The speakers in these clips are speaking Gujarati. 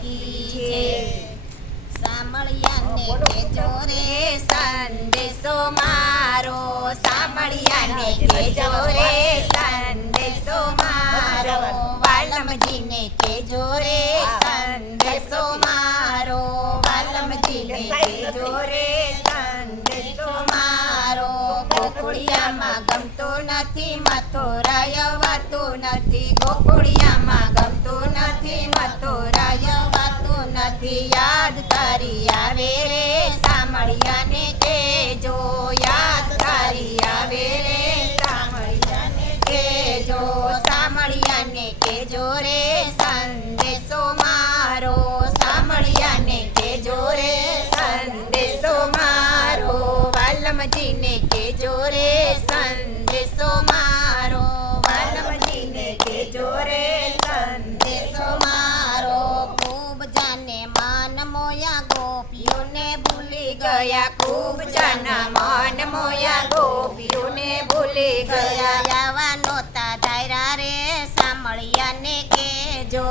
કી જય. સાંભળ્યાને કેજો રે સંદેશો મારો, સાંભળ્યાને કેજો રે સંદેશો મારો, વાલમજીને કેજો રે સંદેશો મારો, વાલમજીને કેજો રે સંદેશો મારો. ગોકુળિયામાં ગમતો નથી, મથુરાય વાતું નથી, ગોકુળિયામાં ગમતું નથી, મથુરાય વાતું નથી. યાદ કરી આવે રે સાંભળ્યાને કેજો, યાદ કરી આવે રે સાંભળ્યાને કેજો, સાંભળ્યાને કેજો રે સંદેશો મારો, સાંભળ્યાને કેજો રે સંદેશો મારો, વાલમજીને કેજો રે સંદેશો મારો, વાલમજીને કેજો રે સંદેશો મારો. ખૂબ જાને મન મોયા ગોપીઓને ભૂલી ગયા, ખૂબ જાના મન મોયા ગોપીઓને ભૂલી ગયા. આવા નહોતા ધાર્યા રે સાંભળ્યાને કેજો,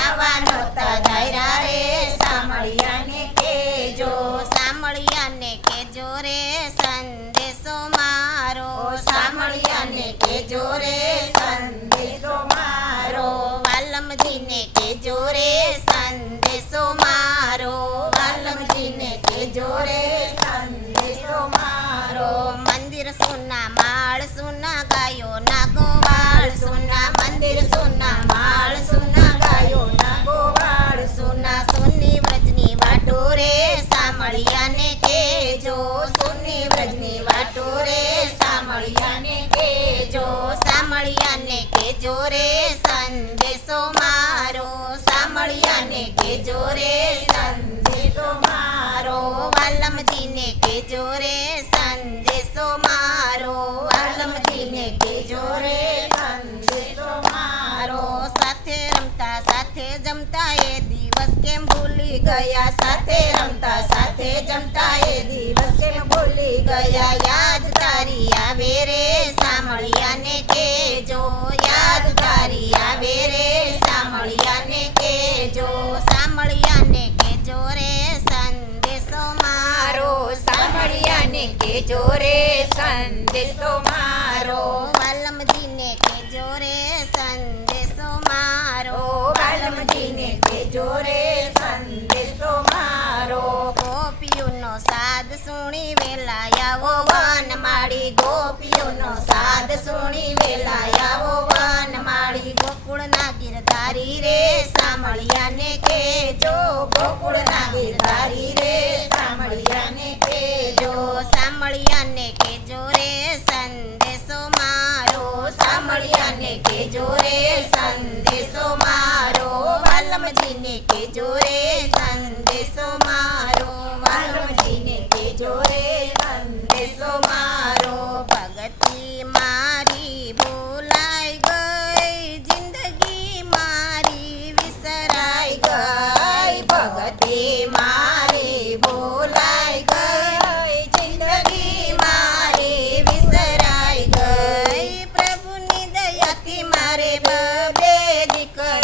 આવા નહોતા ધાર્યા રે સાંભળ્યાને કેજો, સાંભળ્યાને કેજો રે સંદેશો મારો, સાંભળ્યાને કેજો રે સંદેશો મારો, વાલમજીને કેજો રે સંદેશો મારો, વાલમજીને કેજો રે સંદેશો મારો. મંદિર સુના માળ સુના ગાયો ના ગોવાળ સુના, મંદિર સુના માળ સુના ગાયો ના ગોવાળ સુના. સુની વ્રજની વાટો રે સાંભળ્યાને કેજો, સુની વ્રજની વાટો રે સાંભળ્યાને કેજો, સાંભળ્યાને કેજો રે સંદેશો મારો, સાંભળ્યાને કેજો રે સંદેશો મારો, વાલમજીને કેજો રે સંદેશો મારો, વાલમજીને કેજો રે સંદેશો મારો. સાથે રમતા સાથે જમતા એ દિવસ કેમ ભૂલી ગયા, સાથે રમતા સાથે જમતા એ દિવસ કેમ ભૂલી ગયા. યાદ તારી આવે રે સાંભળ્યાને કેજો, યાદ તારી આવે રે સાંભળ્યાને કેજો, સાંભળ્યાને કેજો રે સંદેશો મારો, સાંભળ્યાને કેજો રે સંદેશો મારો, વાલમજીને કેજો રે સંદેશો મારો, વાલમજીને કેજો રે સંદેશો મારો. ગોપીઓનો સાદ સુણી વેલા આવો વનમાળી, ગોપીઓનો સાદ સુણી વેલા આવો વનમાળી. ગોકુળના ગિરધારી રે સાંભળ્યાને કેજો, ગોકુળના ગિરધારી રે સાંભળ્યાને કેજો, સાંભળ્યાને કેજો રે સંદેશો મારો, સાંભળ્યાને કેજો રે સંદેશો મારો, વાલમજીને કેજો રે સંદેશો મારો, વાલમજીને કેજો રે સંદેશો મારો. ભગતી મારી ભૂલાઈ ગઈ, જિંદગી મારી વિસરાઈ ગઈ, ભગતી મારી ભૂલાઈ ગઈ, જિંદગી મારી વિસરાઈ ગઈ. પ્રભુની દયાથી મારે બબે દીકરા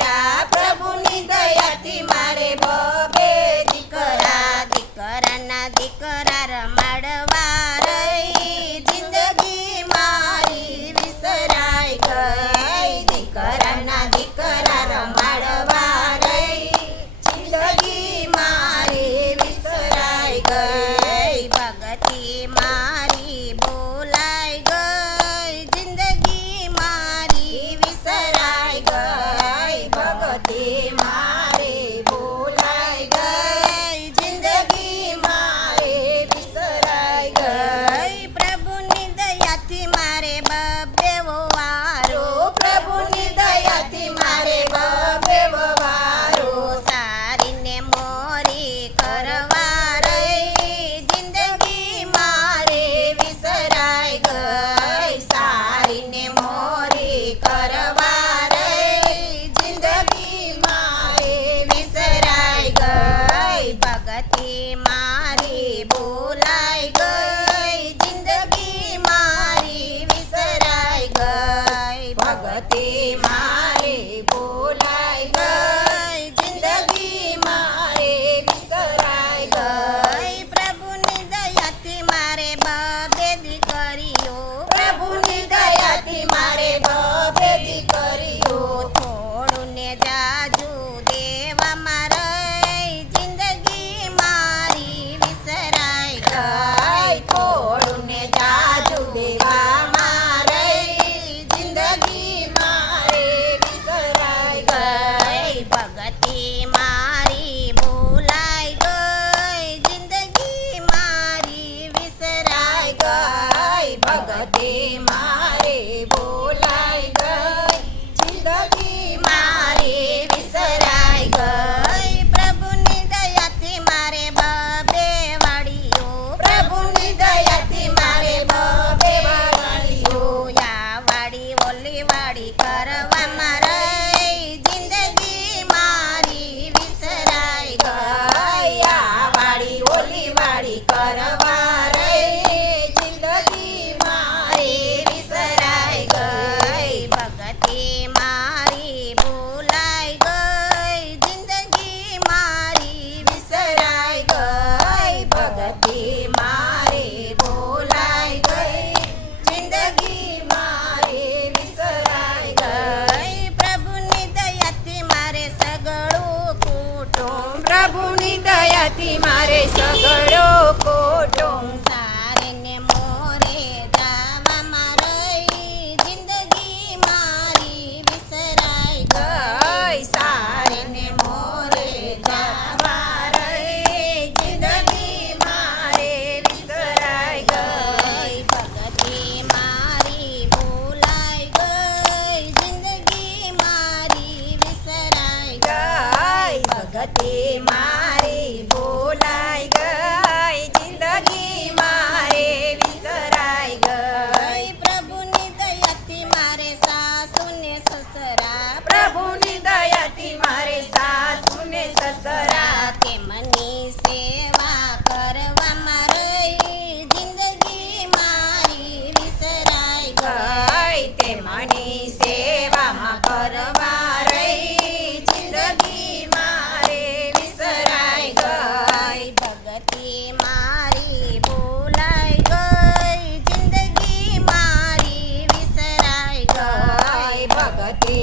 પ્રભુની દયાથી મારે સગળો કુટુંબ સારેને મોરે જાવામાં રહી જિંદગી મારી વિસરાઈ ગઈ. સારેને મોરે જાવા રહી જિંદગી મારે વિસરાઈ ગઈ. ભગતિ મારી ભૂલાઈ ગઈ જિંદગી મારી વિસરાઈ ગઈ. ભગતિ મારી ભૂલાઈ ગઈ. જિંદગી મારે વિસરાઈ ગઈ. પ્રભુની દયાથી મારે સાસુને સસરા પ્રભુની દયાથી મારે સાસુ ને સસરા કે મની સેવા કરવામાં રહી જિંદગી મારી વિસરાઈ ગઈ. તે મની સેવામાં કરવા રહી જિંદગી મારે વિસરાઈ ગઈ. ભગતિ મારી ભૂલાઈ ગઈ જિંદગી મારી વિસરાઈ ગઈ. ભગતિ